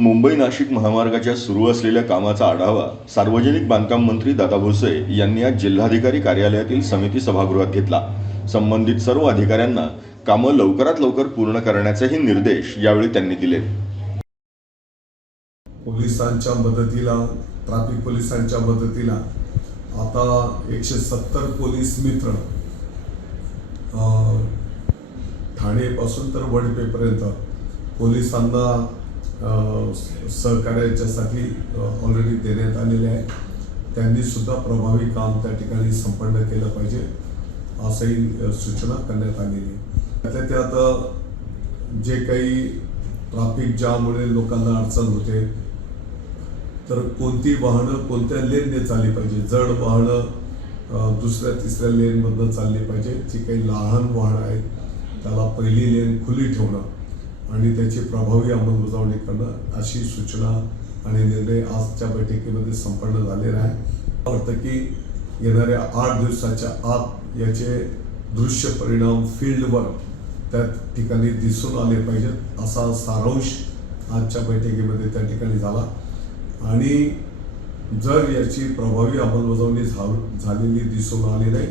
मुंबई नाशिक महामार्गाच्या सुरू असलेल्या कामाचा आढावा सार्वजनिक बांधकाम मंत्री दादा भुसे यांनी आज जिल्हाधिकारी कार्यालयातील समिती सभागृहात घेतला. संबंधित सर्व अधिकाऱ्यांना कामं लवकरात लवकर पूर्ण करण्याचेही निर्देश यावेळी त्यांनी दिले. पोलिसांच्या मदतीला ट्रॅफिक पोलिसांच्या मदतीला. आता एकशे सत्तर पोलीस मित्र ठाणेपासून तर वडपेपर्यंत. पोलिसांना सहकार्याच्यासाठी ऑलरेडी देण्यात आलेले आहे. त्यांनी सुद्धा प्रभावी काम त्या ठिकाणी संपन्न केलं पाहिजे असंही सूचना करण्यात आलेली आहे. त्यातल्या त्यात जे काही ट्राफिक जाममुळे लोकांना अडचण होते तर कोणती वाहनं कोणत्या लेनने चालली पाहिजे? जड वाहनं दुसऱ्या तिसऱ्या लेनमधनं चालली पाहिजे. जी काही लहान वाहनं आहेत त्याला पहिली लेन खुली ठेवणं. आणि त्याची प्रभावी अंमलबजावणी करणं अशी सूचना आणि निर्णय आजच्या बैठकीमध्ये संपन्न झालेला आहे. वाटतं की येणाऱ्या आठ दिवसाच्या आत याचे दृश्य परिणाम फील्डवर त्या ठिकाणी दिसून आले पाहिजेत असा सारांश आजच्या बैठकीमध्ये त्या ठिकाणी झाला. आणि जर याची प्रभावी अंमलबजावणी झाल- झालेली दिसून आली नाही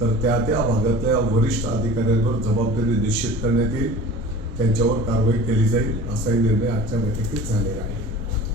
तर त्या त्या भागातल्या वरिष्ठ अधिकाऱ्यांवर जबाबदारी निश्चित करण्यात येईल. त्यांच्यावर कारवाई केली जाईल असाही निर्णय आजच्या बैठकीत झालेला आहे.